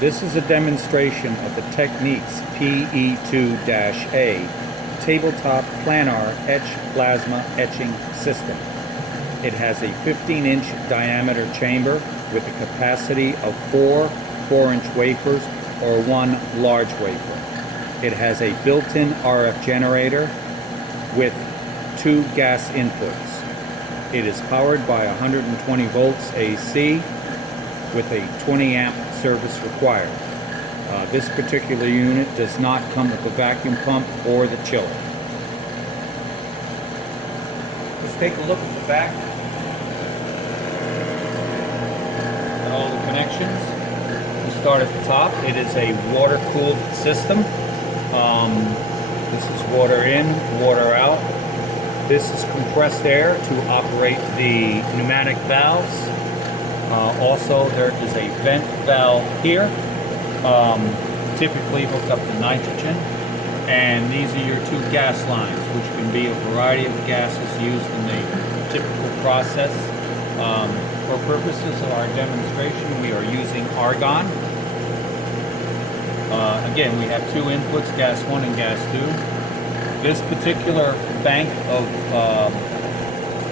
This is a demonstration of the Technics PE2-A tabletop planar etch plasma etching system. It has a 15-inch diameter chamber with a capacity of 4 4-inch wafers or 1 large wafer. It has a built-in RF generator with 2 gas inputs. It is powered by 120 volts AC with a 20 amp service required. This particular unit does not come with the vacuum pump or the chiller. Let's take a look at the back. At all the connections. We start at the top. It is a water-cooled system. This is water in, water out. This is compressed air to operate the pneumatic valves. Also, there is a vent valve here, typically hooked up to nitrogen. And these are your 2 gas lines, which can be a variety of gases used in the typical process. For purposes of our demonstration, we are using argon. Again, we have 2 inputs, gas 1 and gas 2. This particular bank of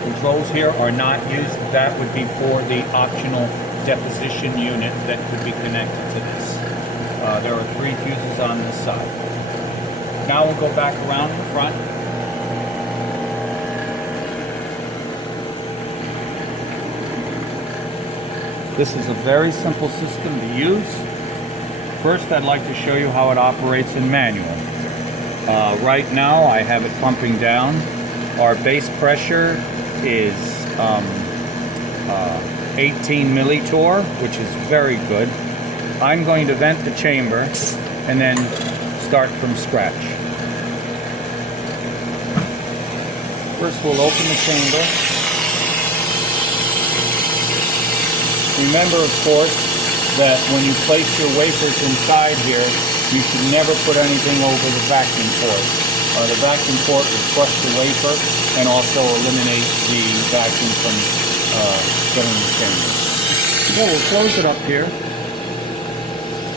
controls here are not used. That would be for the optional deposition unit that could be connected to this. There are 3 fuses on this side. Now we'll go back around the front. This is a very simple system to use. First, I'd like to show you how it operates in manual. Right now, I have it pumping down. Our base pressure is 18 millitorr, which is very good. I'm going to vent the chamber and then start from scratch. First, we'll open the chamber. Remember, of course, that when you place your wafers inside here, you should never put anything over the vacuum port. The vacuum port will crush the wafer and also eliminate the vacuum from getting the chamber. So we'll close it up here.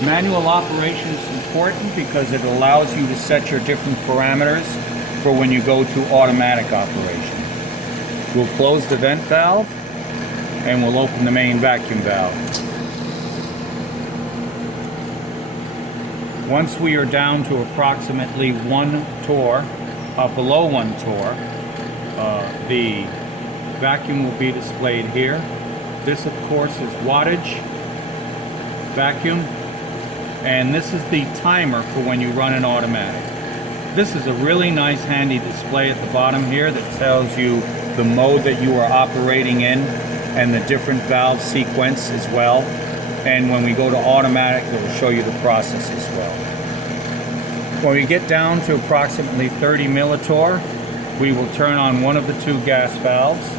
Manual operation is important because it allows you to set your different parameters for when you go to automatic operation. We'll close the vent valve and we'll open the main vacuum valve. Once we are down to approximately 1 torr, below 1 torr, the vacuum will be displayed here. This, of course, is wattage vacuum, and this is the timer for when you run an automatic. This is a really nice handy display at the bottom here that tells you the mode that you are operating in and the different valve sequence as well. And when we go to automatic, it will show you the process as well. When we get down to approximately 30 millitorr, we will turn on one of the 2 gas valves.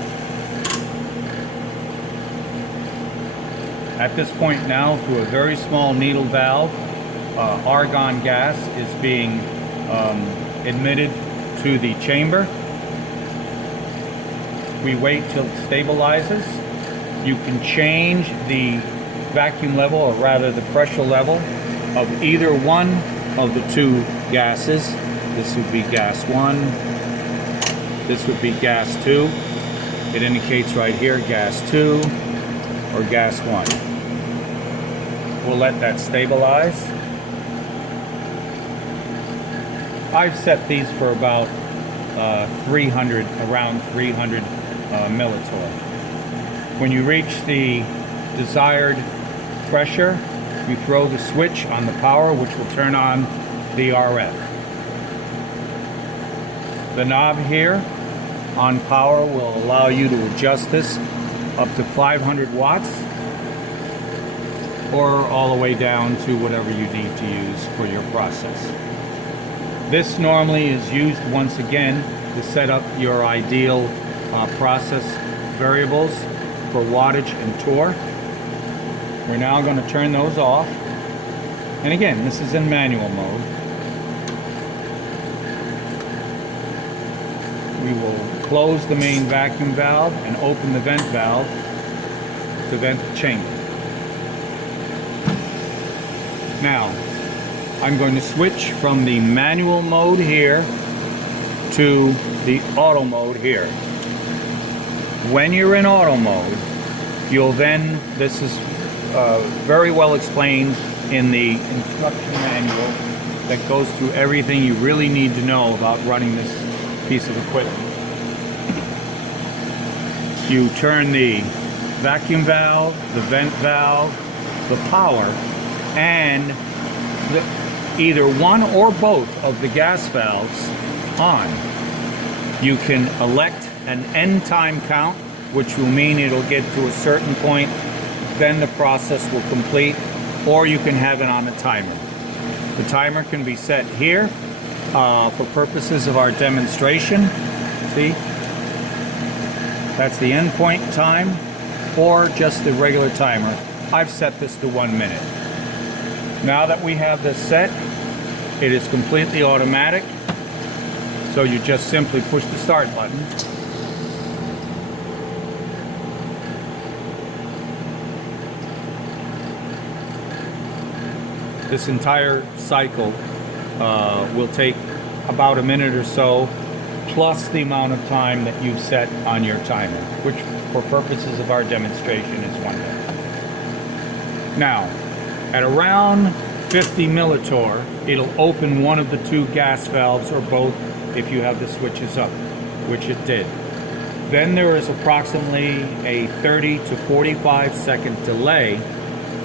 At this point now, through a very small needle valve, argon gas is being admitted to the chamber. We wait till it stabilizes. You can change the vacuum level, or rather the pressure level, of either one of the 2 gases. This would be gas 1. This would be gas 2. It indicates right here gas 2 or gas 1. We'll let that stabilize. I've set these for about around 300 millitorr. When you reach the desired pressure, you throw the switch on the power, which will turn on the RF. The knob here on power will allow you to adjust this up to 500 watts or all the way down to whatever you need to use for your process. This normally is used once again to set up your ideal process variables for wattage and torr. We're now going to turn those off. And again, this is in manual mode. We will close the main vacuum valve and open the vent valve to vent the chamber. Now, I'm going to switch from the manual mode here to the auto mode here. When you're in auto mode, you'll then, this is very well explained in the instruction manual that goes through everything you really need to know about running this piece of equipment. You turn the vacuum valve, the vent valve, the power, and either one or both of the gas valves on. You can elect an end time count, which will mean it'll get to a certain point, then the process will complete, or you can have it on a timer. The timer can be set here for purposes of our demonstration. See? That's the end point time, or just the regular timer. I've set this to 1 minute. Now that we have this set, it is completely automatic. So you just simply push the start button. This entire cycle will take about a minute or so, plus the amount of time that you've set on your timer, which for purposes of our demonstration is 1 minute. Now, at around 50 millitorr, it'll open one of the two gas valves, or both if you have the switches up, which it did. Then there is approximately a 30 to 45 second delay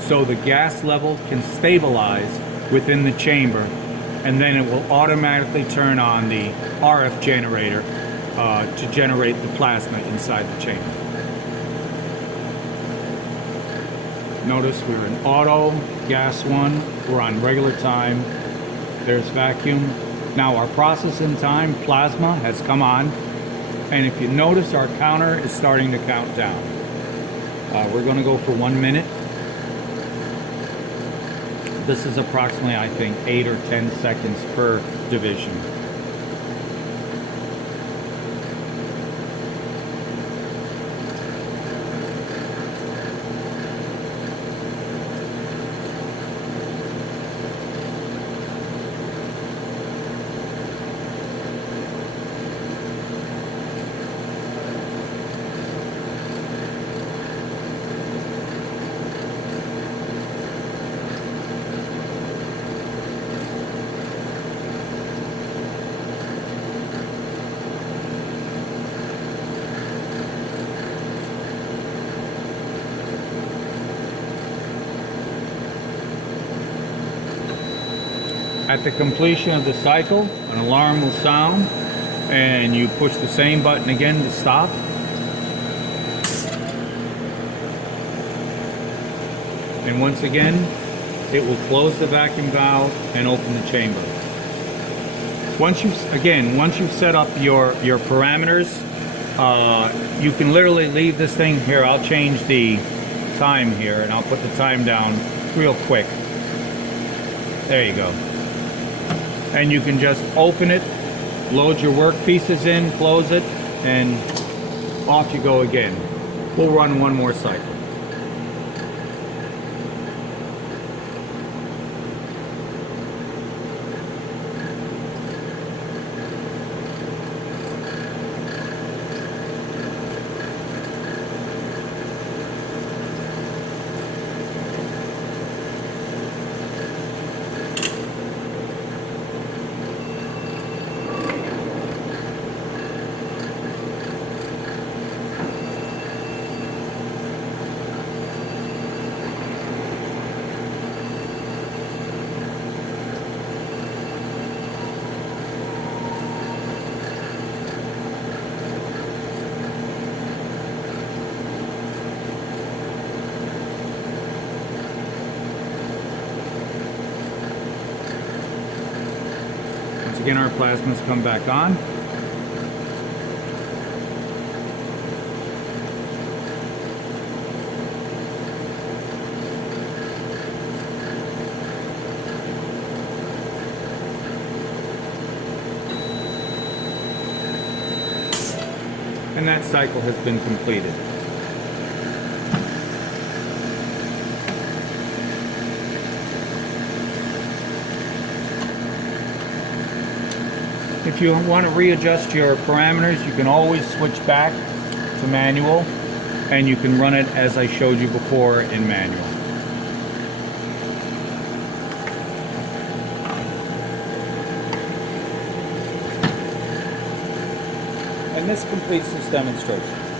so the gas level can stabilize within the chamber, and then it will automatically turn on the RF generator to generate the plasma inside the chamber. Notice we're in auto, gas 1, we're on regular time, there's vacuum. Now our processing time, plasma, has come on, and if you notice our counter is starting to count down. We're going to go for 1 minute. This is approximately, I think, 8 or 10 seconds per division. At the completion of the cycle, an alarm will sound, and you push the same button again to stop. And once again, it will close the vacuum valve and open the chamber. Once you've set up your parameters, you can literally leave this thing here. I'll change the time here, and I'll put the time down real quick. There you go. And you can just open it, load your work pieces in, close it, and off you go again. We'll run one more cycle. Again, our plasmas come back on. And that cycle has been completed. If you want to readjust your parameters, you can always switch back to manual, and you can run it as I showed you before in manual. And this completes this demonstration.